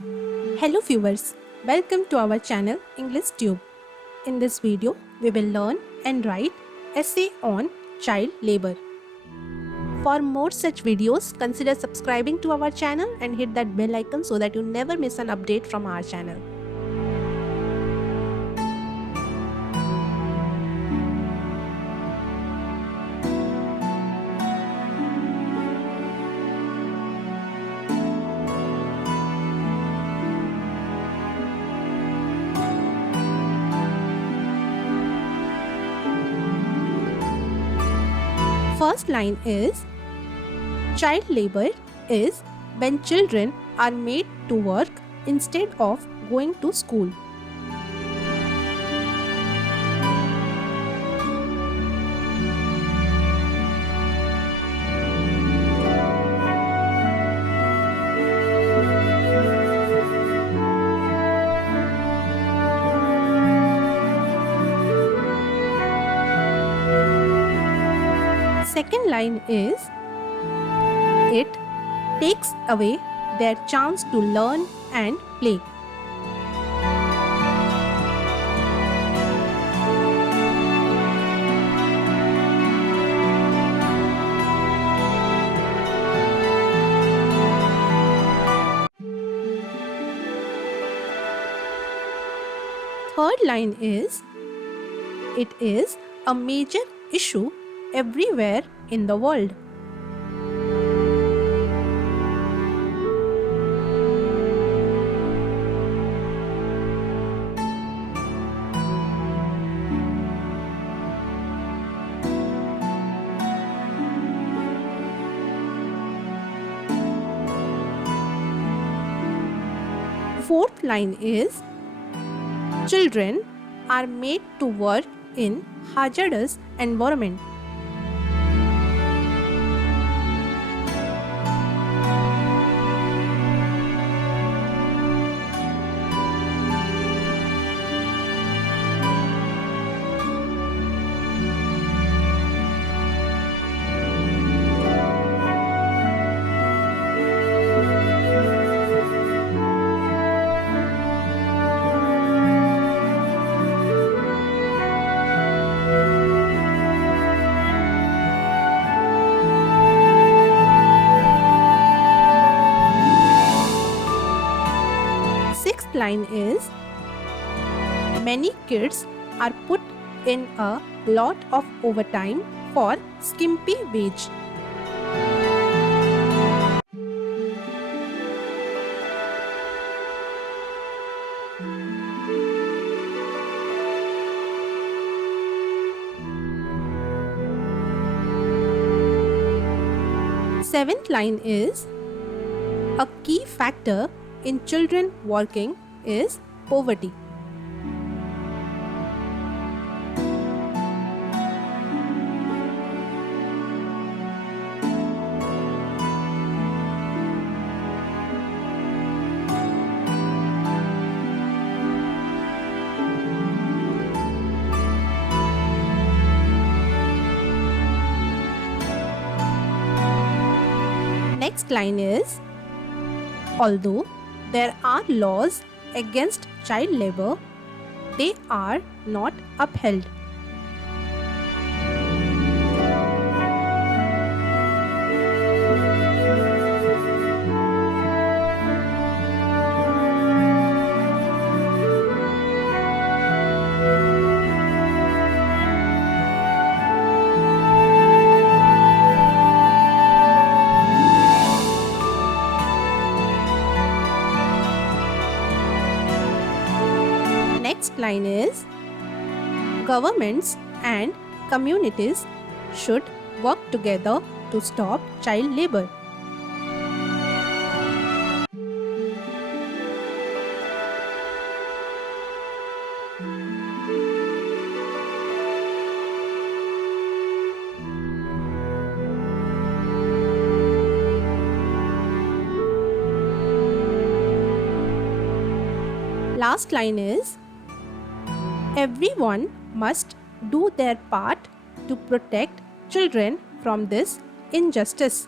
Hello viewers, welcome to our channel English Tube. In this video, we will learn and write essay on child labor. For more such videos, consider subscribing to our channel and hit that bell icon so that you never miss an update from our channel. First line is, child labor is when children are made to work instead of going to school. Second line is, it takes away their chance to learn and play. Third line is, it is a major issue everywhere in the world. Fourth line is, children are made to work in hazardous environment. Sixth line is, many kids are put in a lot of overtime for skimpy wage. Seventh line is, a key factor in children working is poverty. Next line is, although there are laws against child labor, they are not upheld. Next line is, governments and communities should work together to stop child labor. Last line is, everyone must do their part to protect children from this injustice.